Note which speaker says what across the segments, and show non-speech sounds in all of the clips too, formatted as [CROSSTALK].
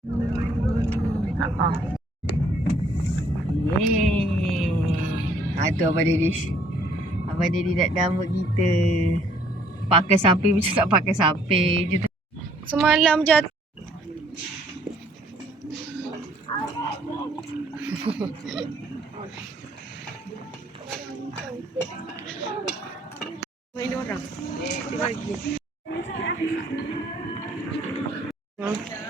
Speaker 1: Ha ah. Yeay. Ha tu Abang Dedish. Abang Dedish nak nama kita. Pakai samping macam tak pakai samping je. Semalam jatuh. [LAUGHS] Main orang. Bagi. Hmm.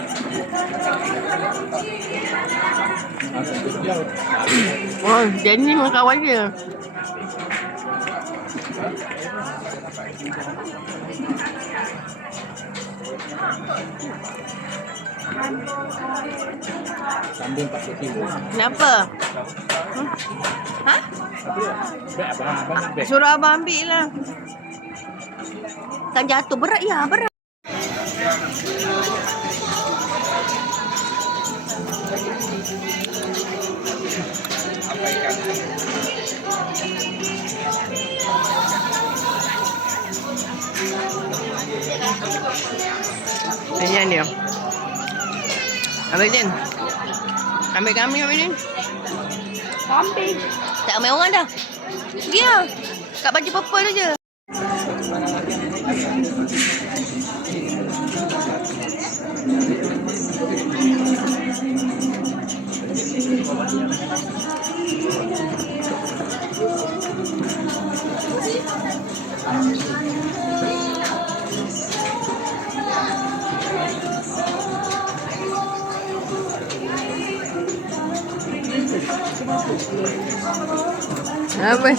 Speaker 1: ni dengan kawan dia.
Speaker 2: Sambung Pak Suti.
Speaker 1: Kenapa? Hmm? Ha?
Speaker 2: Beg abang, abang beg.
Speaker 1: Suruh abang ambil lah. Tak jatuh. Berat ya, berat. Ayan dia. Ambil Din. Ambil kami ambil Din.
Speaker 3: Ambil.
Speaker 1: Tak ambil orang dah. Dia. Kat baju purple tu je. Apa?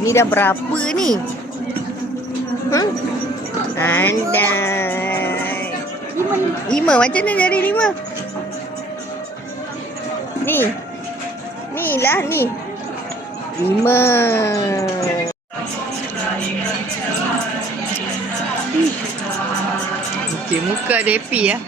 Speaker 1: Ni dah berapa ni? Huh? Andai.
Speaker 3: Lima ni.
Speaker 1: Lima? Macam mana dari lima? Ni. Ni lah ni. Lima. Okey, muka happy ya.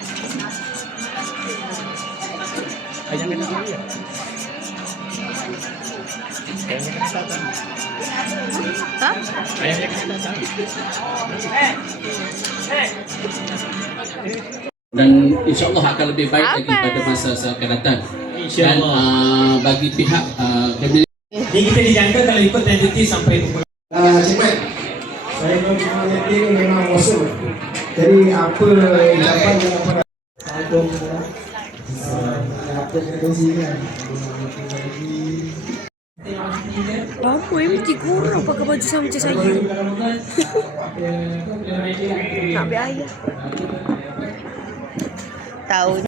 Speaker 4: Dan insyaallah akan lebih baik lagi
Speaker 1: Apa?
Speaker 4: pada masa akan datang. Dan
Speaker 2: InsyaAllah.
Speaker 4: uh, bagi pihak uh, family
Speaker 2: Ni kita dijangka kalau ikut tentatif sampai pukul
Speaker 5: Ah, Cik Mat, saya memang yakin ni memang awesome. Jadi apa ucapan yang apa Agung uh, apa kongsi kan?
Speaker 3: Apa yang mesti korang pakai baju sama macam saya? Nak ambil ayah.
Speaker 1: Tahu.